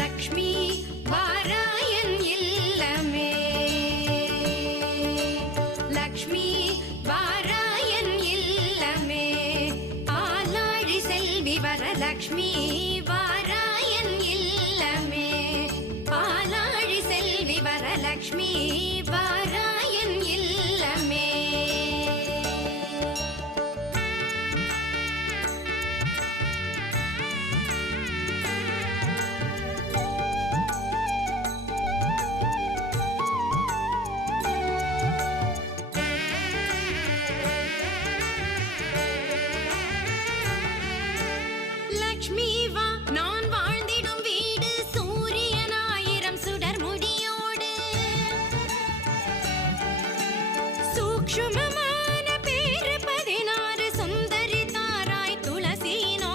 லக்ஷ்மி வாராயன் இல்லமே லக்ஷ்மி வாராயன் இல்லமே ஆலாழி செல்வி வரலக்ஷ்மி வாராயன் இல்லமே ஆலாழி செல்வி வரலக்ஷ்மி வாராயன் இல்லமே லக்ஷ்மி வா நான் வாழ்ந்திடும் வீடு சூரியன் 1000 சுடர் முடியோடு சூக்ஷ்ம